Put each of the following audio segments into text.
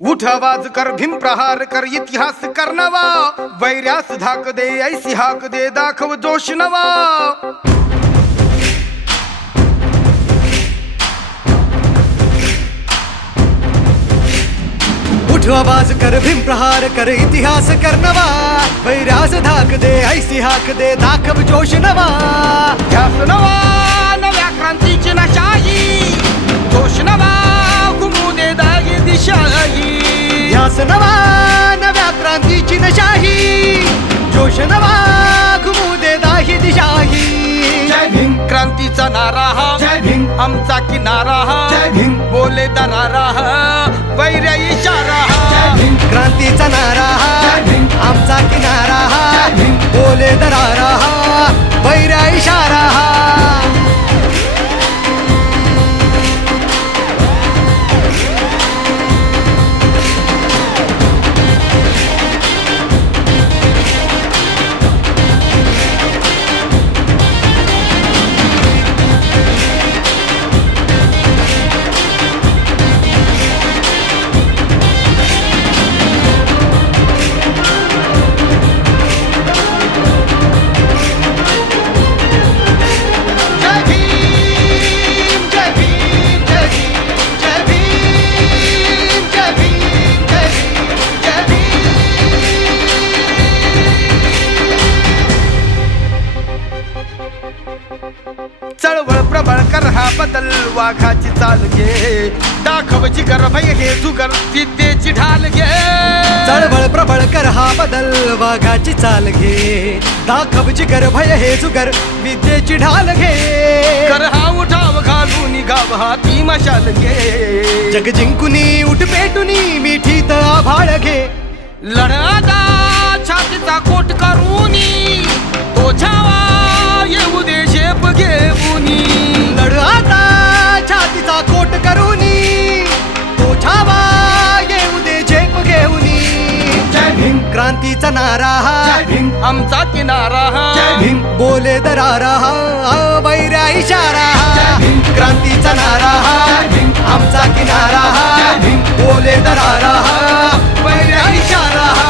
उठ आवाज कर भीम प्रहार कर इतिहास कर नवा वैर्यास धाक दे ऐसी हाक दे दाखव जोश नवा उठ आवाज कर भीम प्रहार कर इतिहास कर नवा वैर्यास धाक दे ऐसी हाक दे दाखव जोश नवा ध्यास नवा नव्या क्रांतीची नशाही जोश नवा घुमू दे दागी दिशाही ध्यास नवा नव्या क्रांतीची नशाही जोश नवा घुमू दे दाही दिशाही जय भीम क्रांतीचा नारा हा जय भीम आमचा किनारा हा जय भीम बोले दरारा हा वैर्य इशारा हा जय भीम क्रांतीचा नारा हा जय भीम आमचा किनारा हा जय भीम बोले दरारा हा वैर्य इशारा हा चळवळ प्रबळ कर हा बदल वाघाची चाल घे दाखव जिगर भय हे जुगर विद्येची ढाल घे चळवळ प्रबळ कर हा बदल वाघाची चाल घे दाखव जिगर भय हे जुगर विद्येची ढाल घे कर हा उठाव घालून गाव हाती मशाल घे जग जिंकुनी उठ पेटुनी मिठीत आभाळ घे लढादा छातीचा कोट करूनी तो छावा येऊ दे शेप घेऊनी लढ आता छातीचा कोट करूनी तो छावा येऊ दे झेप घेऊनी जय भीम क्रांतीचा नारा हा जय भीम आमचा किनारा हा जय भीम बोले दरारा हा वैर्या इशारा हा जय भीम क्रांतीचा नारा हा जय भीम आमचा किनारा हा जय भीम बोले दरारा हा वैर्या इशारा हा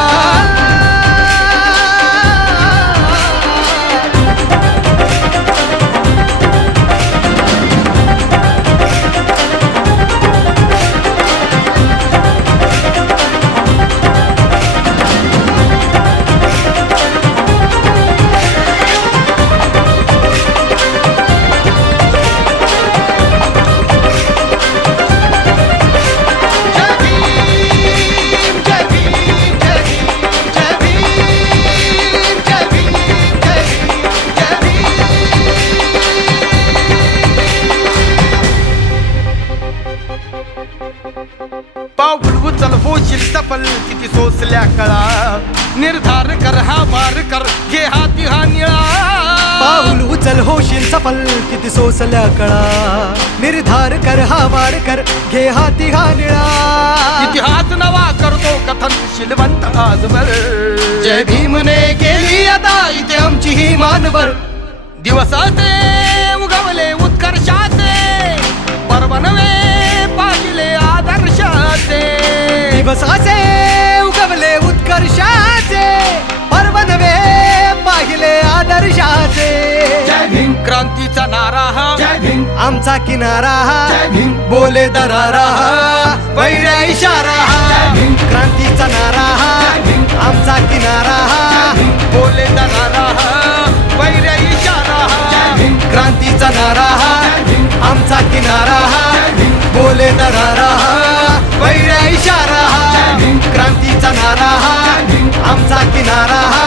पाऊल उचल होशील सफल किती सोसल्या कळा निर्धार कर हा वार कर घे हाती हा निळा पाऊल उचल होशील सफल किती सोसल्या कळा निर्धार कर हा वार कर घे हाती हा निळा इतिहास नवा करतो कथन शिलवंत आजवर जय भीमने केली आता इथे आमची ही मानवर दिवसाचे उगवले उत्कर्षाचे पर्व नवे पाहिले आदर्शाचे दिवसाचे उगवले उत्कर्षाचे पर्व नवे पाहिले आदर्शाचे जय भीम क्रांतीचा नारा हा जय भीम आमचा किनारा हा जय भीम बोले दरारा हा वैर्या इशारा हा जय भीम क्रांतीचा नारा हा जय भीम आमचा किनारा हा जय भीम बोले दरारा हा वैर्य इशारा हा जय भीम क्रांतीचा नारा हा जय भीम आमचा किनारा हा जय भीम बोले दरारा हा वैर्या इशारा हा जय भीम क्रांतीचा नारा हा जय भीम आमचा किनारा हा